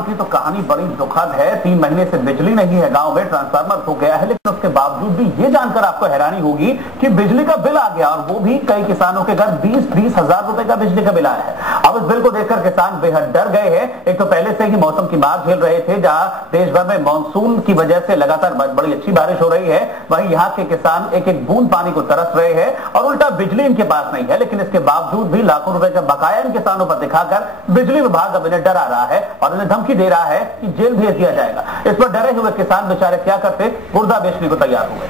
किसानों की तो कहानी बड़ी दुखद है। 3 महीने से बिजली नहीं है, गांव में ट्रांसफार्मर हो गया है, लेकिन उसके बावजूद भी ये जानकर आपको हैरानी होगी कि बिजली का बिल आ गया, और वो भी कई किसानों के घर 20-20 हजार रुपए का बिजली का बिल आया है। अब इस बिल को देखकर किसान बेहद डर गए हैं। एक तो पहले से ही मौसम की मार झेल रहे थे, जहां देश भर में मानसून की वजह से लगातार बड़ी अच्छी बारिश हो रही है, वहीं यहाँ के किसान एक एक बूंद पानी को तरस रहे हैं, और उल्टा बिजली इनके पास नहीं है। लेकिन इसके बावजूद भी लाखों रुपए का बकाया इन किसानों पर दिखाकर बिजली विभाग अब इन्हें डरा रहा है और इन्हें धमकी दे रहा है कि जेल भेज दिया जाएगा। इस पर डरे हुए किसान बेचारे क्या करते, मुर्दा बेचने को तैयार हुए।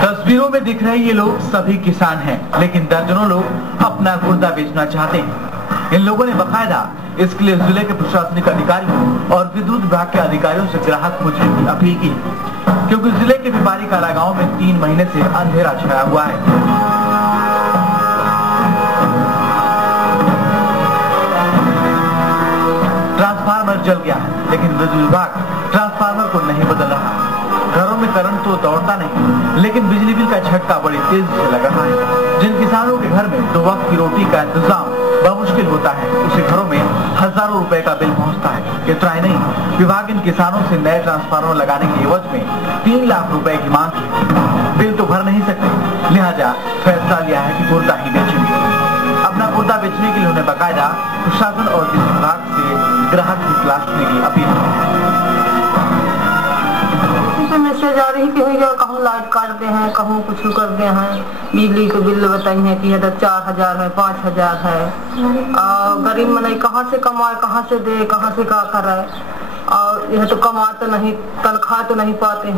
तस्वीरों में दिख रहे ये लोग सभी किसान हैं, लेकिन दर्जनों लोग अपना गुर्दा बेचना चाहते हैं। इन लोगों ने बकायदा इसके लिए जिले के प्रशासनिक अधिकारियों और विद्युत विभाग के अधिकारियों से ग्राहक खोजने की अपील की, क्योंकि जिले के व्यापारी काला गांव में 3 महीने से अंधेरा छाया हुआ है। ट्रांसफार्मर जल गया है, लेकिन विद्युत विभाग ट्रांसफार्मर को नहीं बदल रहा। घरों में करंट तो दौड़ता नहीं, लेकिन बिजली बिल का झटका बड़ी तेजी से लग रहा है। जिन किसानों के घर में 2 वक्त की रोटी का इंतजाम बमुश्किल होता है, उसे घरों में हजारों रुपए का बिल पहुंचता है। इतना ही नहीं, विभाग इन किसानों से नए ट्रांसफार्मर लगाने के एवज में 3 लाख रुपए की मांग की। बिल तो भर नहीं सकते, लिहाजा फैसला लिया है कि गुर्दा ही बेचेंगे। अपना गुर्दा बेचने के लिए उन्हें बकायदा प्रशासन और कृषि विभाग से ग्राहक की तलाशने की अपील की। मैसेज आ रही कि कहूँ लाइट काटते हैं, कहूँ कुछ करते हैं, बिजली के बिल बताई है कि 4,000 है, 5,000 है। गरीब मन कहाँ से कमाए, कहाँ से दे, कहाँ से क्या करे, और यह तो कमा तो नहीं, तनख्वाह तो नहीं पाते।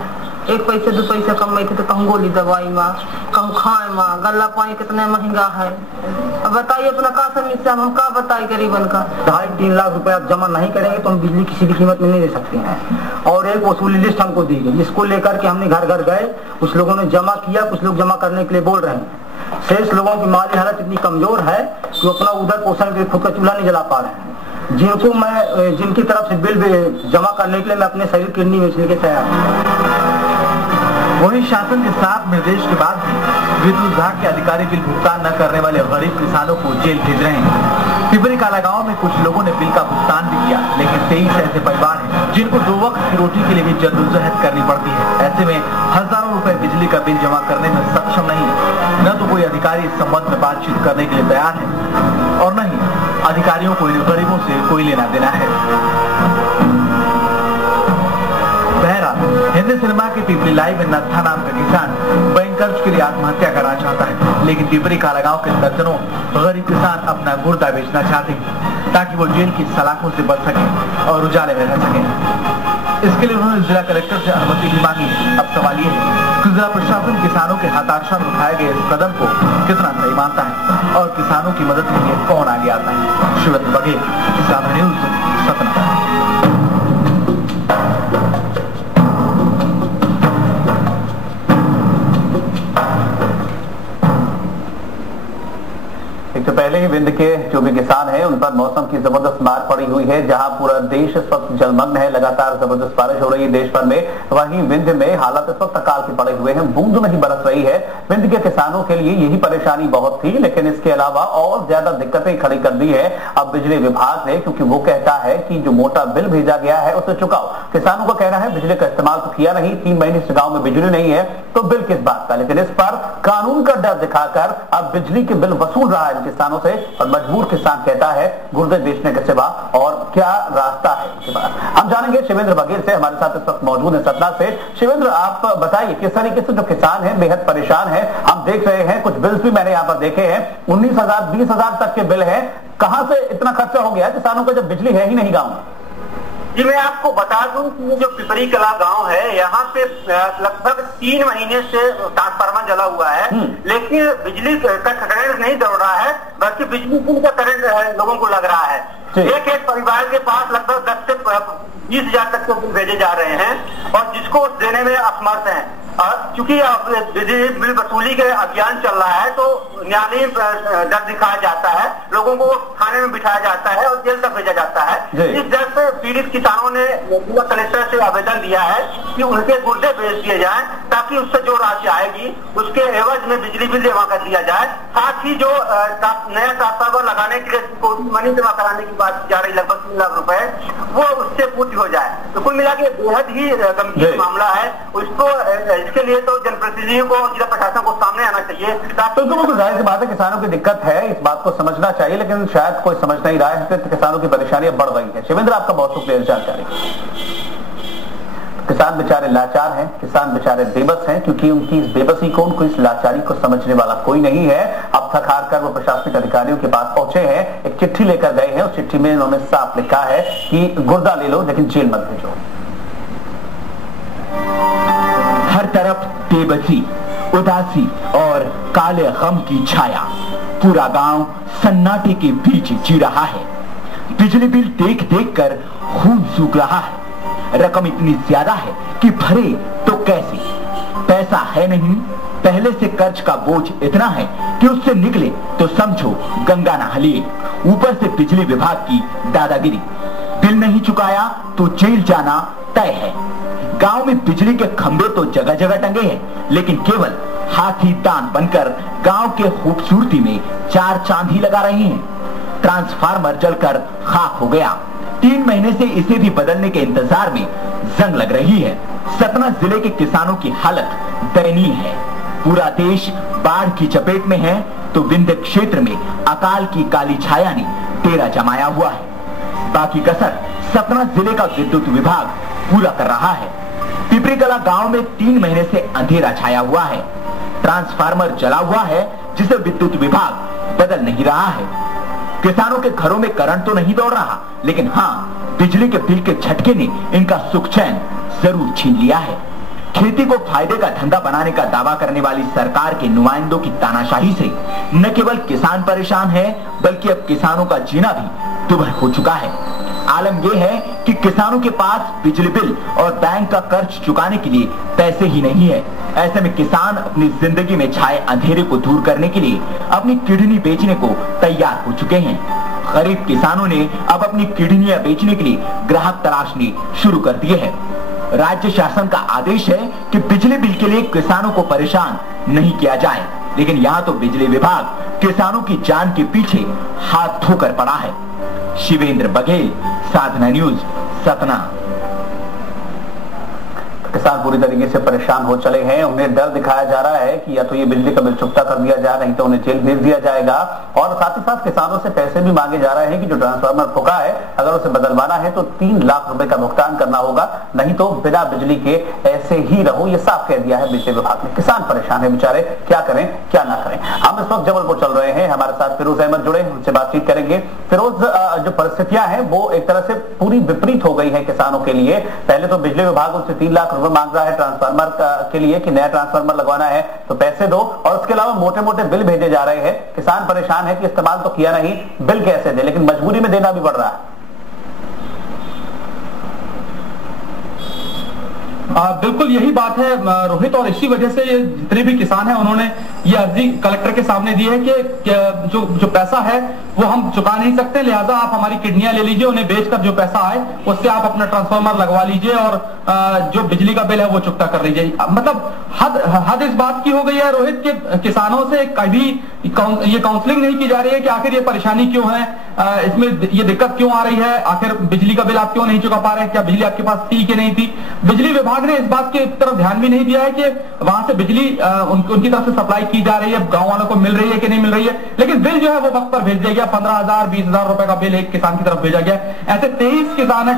1 पैसे 2 पैसे कमाते तो कहूँ गोली दवाई माँ, कहूँ खाए माँ, गल्ला पानी कितना महंगा है। अब बताइए अपना का समस्या, हम का बताए गरीबन का। 2.5-3 लाख रुपए आप जमा नहीं करेंगे तो हम बिजली किसी भी कीमत में नहीं दे सकते हैं। और एक वसूली लिस्ट हमको दी गई, जिसको लेकर के हमने घर घर गए, कुछ लोगों ने जमा किया, कुछ लोग जमा करने के लिए बोल रहे हैं। शेष लोगों की माली हालत इतनी कमजोर है कि अपना उधर पोषण के खुद का चूल्हा नहीं जला पा रहे हैं। जिनकी तरफ से बिल जमा करने के लिए मैं अपने शरीर किडनी बेचने के तैयार हूँ। वहीं शासन के साफ निर्देश के बाद भी विद्युत विभाग के अधिकारी बिल भुगतान न करने वाले गरीब किसानों को जेल भेज रहे हैं। पिपरी काला गांव में कुछ लोगों ने बिल का भुगतान भी किया, लेकिन 23 ऐसे परिवार हैं जिनको 2 वक्त की रोटी के लिए भी जद्दोजहद करनी पड़ती है। ऐसे में हजारों रुपए बिजली का बिल जमा करने में सक्षम नहीं है। न तो कोई अधिकारी इस संबंध में बातचीत करने के लिए तैयार है, और न ही अधिकारियों को इन गरीबों से कोई लेना देना है। हिंदी सिनेमा के पिपरी लाइव में नत्था नाम का किसान बैंक कर्ज के लिए आत्महत्या करना चाहता है, लेकिन पिपरी काला गांव के दर्जनों गरीब किसान अपना गुर्दा बेचना चाहते हैं ताकि वो जेल की सलाखों से बच सके और उजाले में रह सके। इसके लिए उन्होंने जिला कलेक्टर से अनुमति भी मांगी। अब सवाल ये है कि जिला प्रशासन किसानों के हताशा में उठाए गए इस कदम को कितना सही मानता है और किसानों की मदद के लिए कौन आगे आता है। शिवेंद्र बघेल, किसान न्यूज, सतना। तो पहले ही विंध्य के जो भी किसान हैं उन पर मौसम की जबरदस्त मार पड़ी हुई है, जहां पूरा देश इस वक्त जलमग्न है। लगातार जबरदस्त बारिश हो रही है देश भर में, वहीं विंध्य में हालात इस वक्त अकाल के पड़े हुए हैं, बूंद नहीं बरस रही है। विंध्य के किसानों के लिए यही परेशानी बहुत थी, लेकिन इसके अलावा और ज्यादा दिक्कतें खड़ी कर दी है अब बिजली विभाग ने, क्योंकि वो कहता है कि जो मोटा बिल भेजा गया है उसे चुकाओ। किसानों का कहना है बिजली का इस्तेमाल तो किया नहीं, 3 महीने से गाँव में बिजली नहीं है, तो बिल किस बात का। लेकिन इस पर कानून का डर दिखाकर अब बिजली के बिल वसूल रहा है किसानों से। से, और मजबूर किसान कहता है गुर्दे बेचने के सिवा और क्या रास्ता है उसके पास। हम जानेंगे शिवेंद्र बघेल से, हमारे साथ इस वक्त मौजूद है सतना से। शिवेंद्र, आप बताइए किस तरीके से जो किसान है बेहद परेशान है। हम देख रहे हैं कुछ बिल्स भी मैंने यहाँ पर देखे हैं, 19,000 20,000 तक के बिल है। कहां से इतना खर्चा हो गया किसानों को जब बिजली है ही नहीं गाँव में? जी, मैं आपको बता दूं कि ये जो पिपरी कला गांव है, यहाँ पे लगभग 3 महीने से ट्रांसफार्मर जला हुआ है, लेकिन बिजली का करंट नहीं दौड़ रहा है, बल्कि बिजली बिल का करंट लोगों को लग रहा है। एक एक परिवार के पास लगभग 10 से 20,000 तक के बिल भेजे जा रहे हैं और जिसको देने में असमर्थ हैं। चूंकि बिजली बिल वसूली के अभियान चल रहा है तो न्यायालयीन दर दिखाया जाता है, लोगों को थाने में बिठाया जाता है और जेल तक भेजा जाता है। इस दर से पीड़ित किसानों ने जिला कलेक्टर से आवेदन दिया है कि उनके गुर्दे बेच दिए जाएं ताकि उससे जो राशि आएगी उसके एवज में बिजली बिल जमा कर दिया जाए। साथ ही जो नया ट्रांसफार्मर लगाने के लिए मनी जमा कराने की बात की जा रही लगभग 3 लाख रुपए, वो उससे पूर्ति हो जाए। तो कुल मिला के बेहद ही गंभीर मामला है। उसको इसके लिए तो जनप्रतिनिधियों को, जिला प्रशासन को सामने आना चाहिए। तो जाहिर सी बात है किसानों की दिक्कत है, इस बात को समझना चाहिए, लेकिन शायद कोई समझ नहीं रहा है, किसानों की परेशानियां बढ़ रही है। शिवेंद्र, आपका बहुत शुक्रिया जानकारी। किसान बेचारे लाचार हैं, किसान बेचारे बेबस हैं, क्योंकि उनकी इस बेबसी को, उनको इस लाचारी को समझने वाला कोई नहीं है। अब थक हार कर वो प्रशासनिक अधिकारियों के पास पहुंचे हैं, एक चिट्ठी लेकर गए हैं। उस चिट्ठी में उन्होंने साफ लिखा है कि गुर्दा ले लो लेकिन जेल मत भेजो। हर तरफ बेबसी, उदासी और काले गम की छाया। पूरा गांव सन्नाटे के बीच जी रहा है। बिजली बिल देख देख कर खून सूख रहा है। रकम इतनी ज्यादा है कि भरे तो कैसे, पैसा है नहीं। पहले से कर्ज का बोझ इतना है कि उससे निकले तो समझो गंगा नहा लिए। ऊपर से बिजली विभाग की दादागिरी, बिल नहीं चुकाया तो जेल जाना तय है। गांव में बिजली के खंभे तो जगह जगह टंगे हैं, लेकिन केवल हाथी दांत बनकर गांव के खूबसूरती में 4 चांद ही लगा रहे हैं। ट्रांसफार्मर जलकर खाक हो गया। 3 महीने से इसे भी बदलने के इंतजार में जंग लग रही है। सतना जिले के किसानों की हालत दयनीय है। पूरा देश बाढ़ की चपेट में है तो विंध्य क्षेत्र में अकाल की काली छाया ने डेरा जमाया हुआ है। बाकी कसर सतना जिले का विद्युत विभाग पूरा कर रहा है। पिपरी कला गांव में 3 महीने से अंधेरा छाया हुआ है। ट्रांसफार्मर जला हुआ है जिसे विद्युत विभाग बदल नहीं रहा है। किसानों के घरों में करंट तो नहीं दौड़ रहा, लेकिन हाँ, बिजली के बिल के झटके ने इनका सुख चैन जरूर छीन लिया है। खेती को फायदे का धंधा बनाने का दावा करने वाली सरकार के नुमाइंदों की तानाशाही से न केवल किसान परेशान है, बल्कि अब किसानों का जीना भी दुभर हो चुका है। आलम यह है कि किसानों के पास बिजली बिल और बैंक का कर्ज चुकाने के लिए पैसे ही नहीं है। ऐसे में किसान अपनी जिंदगी में छाए अंधेरे को दूर करने के लिए अपनी किडनी बेचने को तैयार हो चुके हैं। गरीब किसानों ने अब अपनी किडनियां बेचने के लिए ग्राहक तलाशने शुरू कर दिए हैं। राज्य शासन का आदेश है कि बिजली बिल के लिए किसानों को परेशान नहीं किया जाए, लेकिन यहाँ तो बिजली विभाग किसानों की जान के पीछे हाथ धोकर पड़ा है। शिवेंद्र बघेल, साधना न्यूज, सतना। किसान पूरी तरीके से परेशान हो चले हैं। उन्हें डर दिखाया जा रहा है कि या तो ये बिजली का बिल चुकता कर दिया जाए, नहीं तो उन्हें जेल भेज दिया जाएगा। और साथ ही साथ किसानों से पैसे भी मांगे जा रहे हैं कि जो ट्रांसफार्मर फूका है, अगर उसे बदलवाना है तो 3 लाख रुपए का भुगतान करना होगा, नहीं तो बिना बिजली के ऐसे ही रहो। ये साफ कह दिया है बिजली विभाग ने। किसान परेशान है बेचारे, क्या करें क्या ना करें। हम इस वक्त जबलपुर चल रहे हैं, हमारे साथ फिरोज अहमद जुड़े, उनसे बातचीत करेंगे। फिरोज, जो परिस्थितियां हैं वो एक तरह से पूरी विपरीत हो गई है किसानों के लिए। पहले तो बिजली विभाग उनसे 3 लाख रुपए मांग रहा है ट्रांसफार्मर के लिए कि नया ट्रांसफार्मर लगवाना है तो पैसे दो, और उसके अलावा मोटे मोटे बिल भेजे जा रहे हैं। किसान परेशान है कि इस्तेमाल तो किया नहीं, बिल कैसे दे, लेकिन मजबूरी में देना भी पड़ रहा है। बिल्कुल यही बात है रोहित, और इसी वजह से ये जितने भी किसान हैं उन्होंने ये अर्जी कलेक्टर के सामने दी है कि जो पैसा है वो हम चुका नहीं सकते, लिहाजा आप हमारी किडनियां ले लीजिए, उन्हें बेचकर जो पैसा आए उससे आप अपना ट्रांसफार्मर लगवा लीजिए और जो बिजली का बिल है वो चुकता कर लीजिए। मतलब हद इस बात की हो गई है रोहित के किसानों से कभी ये काउंसलिंग नहीं की जा रही है कि आखिर ये परेशानी क्यों है, इसमें ये दिक्कत क्यों आ रही है, आखिर बिजली का बिल आप क्यों नहीं चुका पा रहे हैं, क्या बिजली आपके पास थी कि नहीं थी। बिजली विभाग ने इस बात की तरफ ध्यान भी नहीं दिया है कि वहां से बिजली उनकी तरफ से सप्लाई की जा रही है, गांव वालों को मिल रही है कि नहीं मिल रही है। लेकिन बिल जो है वो वक्त पर भेज दिया गया, 15,000 20,000 रुपए का बिल एक किसान की तरफ भेजा गया। ऐसे 23 किसान है,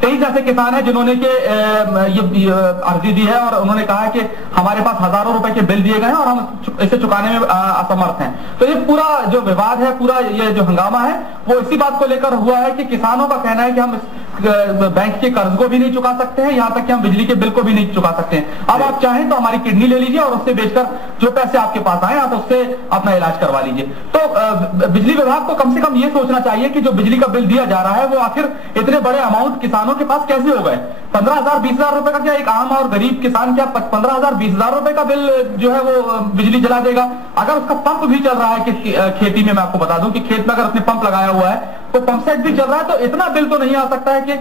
23 ऐसे किसान हैं जिन्होंने ये अर्जी दी है और उन्होंने कहा है कि हमारे पास हजारों रुपए के बिल दिए गए हैं और हम इसे चुकाने में असमर्थ हैं। तो ये पूरा जो विवाद है, पूरा ये जो हंगामा है वो इसी बात को लेकर हुआ है कि किसानों का कहना है कि हम बैंक के कर्ज को भी नहीं चुका सकते हैं, यहाँ तक कि हम बिजली के बिल को भी नहीं चुका सकते हैं। अब आप चाहें तो हमारी किडनी ले लीजिए और उससे बेचकर जो पैसे आपके पास आए आप उससे अपना इलाज करवा लीजिए। तो बिजली विभाग को कम से कम ये सोचना चाहिए कि जो बिजली का बिल दिया जा रहा है वो आखिर इतने बड़े अमाउंट किसानों के पास कैसे हो गए। 15,000 20,000 रुपए का क्या एक आम और गरीब किसान क्या 15,000 20,000 रुपए का बिल जो है वो बिजली जला देगा। अगर उसका पंप भी चल रहा है कि खेती में, मैं आपको बता दूं कि खेत में अगर उसने पंप लगाया हुआ है तो पंप सेट भी चल रहा है, तो इतना बिल तो नहीं आ सकता है कि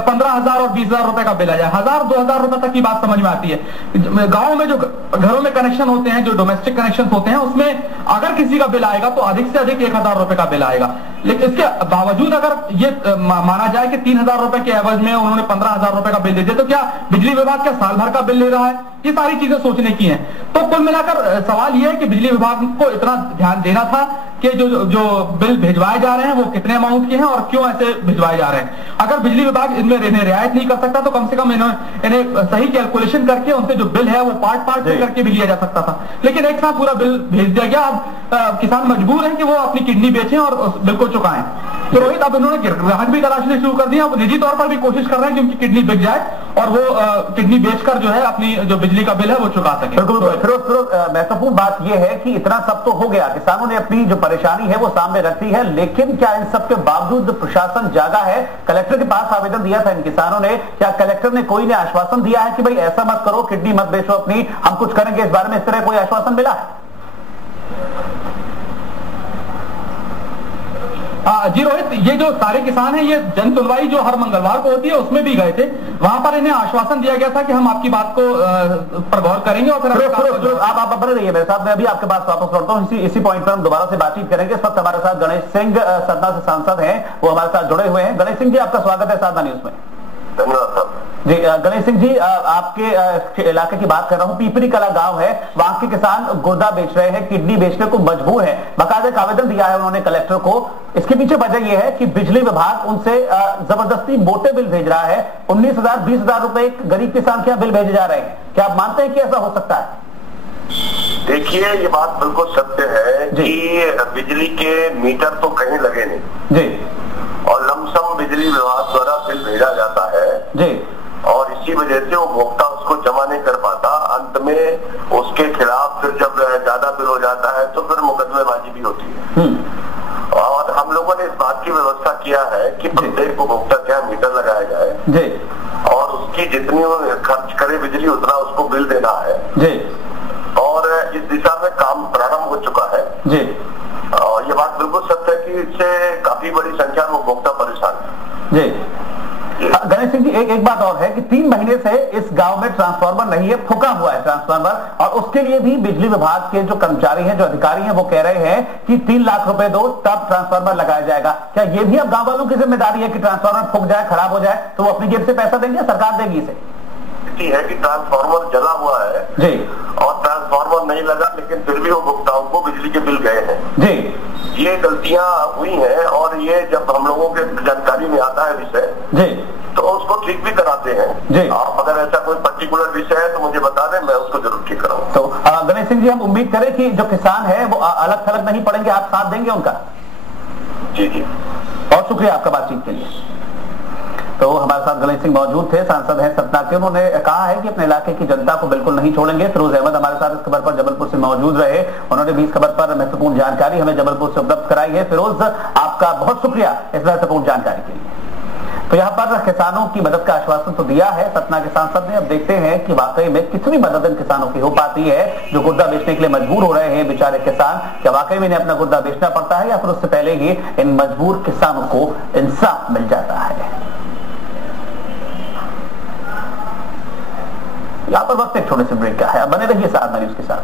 15,000 और 20,000 रुपए का बिल आ जाए। 1,000-2,000 रुपए तक की बात समझ में आती है। गांव में जो घरों में कनेक्शन होते हैं, जो डोमेस्टिक कनेक्शन होते हैं, उसमें अगर किसी का बिल आएगा तो अधिक से अधिक 1,000 रुपए का बिल आएगा। लेकिन इसके बावजूद अगर ये माना जाए कि 3,000 रुपए के एवज में उन्होंने 15,000 रुपए का बिल दे दिया, तो क्या बिजली विभाग क्या साल भर का बिल ले रहा है? ये सारी चीजें सोचने की हैं। तो कुल मिलाकर सवाल यह है कि बिजली विभाग को इतना ध्यान देना था कि जो बिल भिजवाए जा रहे हैं वो कितने अमाउंट के हैं और क्यों ऐसे भिजवाए जा रहे हैं। अगर बिजली विभाग इनमें रियायत नहीं कर सकता तो कम से कम इन्हें सही कैलकुलेशन करके उनसे जो बिल है वो पार्ट करके भी लिया जा सकता था। लेकिन एक साथ पूरा बिल भेज दिया गया। अब किसान मजबूर है कि वो अपनी किडनी बेचें और उस बिल को चुकाएं। तो रोहित, अब इन्होंने ग्राहक भी तलाशने शुरू कर दिया, वो निजी तौर पर भी कोशिश कर रहे हैं कि उनकी किडनी बिक जाए और वो किडनी बेचकर जो है अपनी जो बिजली का बिल है वो चुका सके। महत्वपूर्ण बात यह है कि इतना सब तो हो गया, किसानों ने अपनी जो परेशानी है वो सामने रखी है, लेकिन क्या इन सब के बावजूद प्रशासन जागा है? कलेक्टर के पास आवेदन दिया था इन किसानों ने, क्या कलेक्टर ने कोई ने आश्वासन दिया है कि भाई ऐसा मत करो, किडनी मत बेचो अपनी, हम कुछ करेंगे इस बारे में? इस तरह कोई आश्वासन मिला है? जी रोहित, ये जो सारे किसान हैं ये जन सुनवाई जो हर मंगलवार को होती है उसमें भी गए थे। वहां पर इन्हें आश्वासन दिया गया था कि हम आपकी बात को पर गौर करेंगे और फिर आप बने रहिए मेरे साथ। मैं अभी आपके पास वापस लौटता हूँ, इसी पॉइंट पर हम दोबारा से बातचीत करेंगे। इस वक्त हमारे साथ गणेश सिंह सतना से सांसद हैं, वो हमारे साथ जुड़े हुए हैं। गणेश सिंह जी, आपका स्वागत है साधना न्यूज में। धन्यवाद साहब जी। गणेश सिंह जी, आपके इलाके की बात कर रहा हूँ, पीपरी कला गांव है, वहां के किसान गुर्दा बेच रहे हैं, किडनी बेचने को मजबूर है, बाकायदा एक आवेदन दिया है उन्होंने कलेक्टर को। इसके पीछे वजह यह है कि बिजली विभाग उनसे जबरदस्ती मोटे बिल भेज रहा है। 19,000 20,000 रुपए एक गरीब किसान के बिल भेजे जा रहे हैं। क्या आप मानते हैं कि ऐसा हो सकता है? देखिए, ये बात बिल्कुल सत्य है कि बिजली के मीटर तो कहीं लगे नहीं जी, और लमसम बिजली विभाग द्वारा बिल भेजा जाता है जी, और इसी वजह से उपभोक्ता उसको जमा नहीं कर पाता। अंत में उसके खिलाफ फिर जब ज्यादा बिल हो जाता है तो फिर मुकदमेबाजी भी होती है। और हम लोगों ने इस बात की व्यवस्था किया है कि प्रत्येक उपभोक्ता के यहाँ मीटर लगाया जाए जी, और उसकी जितनी खर्च करे बिजली उतना उसको बिल देना है जी, और इस दिशा में काम प्रारंभ हो चुका है जी। और ये बात बिल्कुल सत्य है कि इससे काफी बड़ी संख्या में उपभोक्ता परेशान है जी। गणेश सिंह जी, एक बात और है कि 3 महीने से इस गांव में ट्रांसफार्मर नहीं है, फूका हुआ है ट्रांसफार्मर, और उसके लिए भी बिजली विभाग के जो कर्मचारी हैं, जो अधिकारी हैं, वो कह रहे हैं कि 3 लाख रुपए दो तब ट्रांसफार्मर लगाया जाएगा। क्या ये भी अब गांव वालों की जिम्मेदारी है कि ट्रांसफार्मर फूक जाए, खराब हो जाए तो वो अपनी जेब से पैसा देंगे, सरकार देगी इसे? है कि ट्रांसफार्मर जला हुआ है जी, और ट्रांसफार्मर नहीं लगा, लेकिन फिर भी उपभोक्ताओं को बिजली के बिल गए हैं जी। ये गलतियां हुई हैं और ये जब हम लोगों के जानकारी में आता है विषय जी तो उसको ठीक भी कराते हैं जी। आप अगर ऐसा कोई पर्टिकुलर विषय है तो मुझे बता दें, मैं उसको जरूर ठीक कराऊंगा। तो गणेश सिंह जी, हम उम्मीद करें कि जो किसान है वो अलग थलग नहीं पड़ेंगे, आप साथ देंगे उनका? जी जी, बहुत शुक्रिया आपका बातचीत के लिए। तो हमारे साथ गणेश सिंह मौजूद थे, सांसद हैं सतना के। उन्होंने कहा है कि अपने इलाके की जनता को बिल्कुल नहीं छोड़ेंगे। फिरोज अहमद हमारे साथ इस खबर पर जबलपुर से मौजूद रहे, उन्होंने भी इस खबर पर महत्वपूर्ण जानकारी हमें जबलपुर से उपलब्ध कराई है। फिरोज, आपका बहुत शुक्रिया इस महत्वपूर्ण जानकारी के लिए। तो यहाँ पर किसानों की मदद का आश्वासन तो दिया है सतना के सांसद ने। अब देखते हैं कि वाकई में कितनी मदद इन किसानों की हो पाती है जो गुर्दा बेचने के लिए मजबूर हो रहे हैं बेचारे किसान। क्या वाकई में इन्हें अपना गुर्दा बेचना पड़ता है या फिर उससे पहले ही इन मजबूर किसानों को इंसाफ मिल जाता है? यहाँ पर वक्त एक छोटे से ब्रेक का है, बने रहिए साधना न्यूज के साथ।